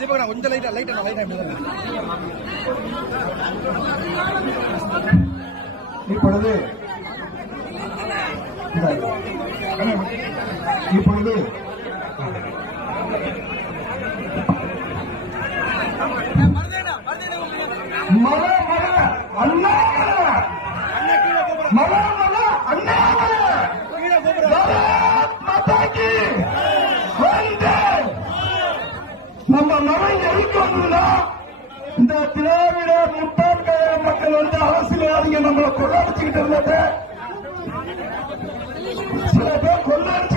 தீபகனா கொஞ்சம் லைட்டா இப்பொழுது நம்ம மழை எதிர்க்கணும்னா இந்த திராவிட முட்டாட்கள் மக்கள் அரசியல்வாதிகள் நம்மளை கொள்ளடிச்சுக்கிட்டு இருந்தது சில பேர் கொள்ள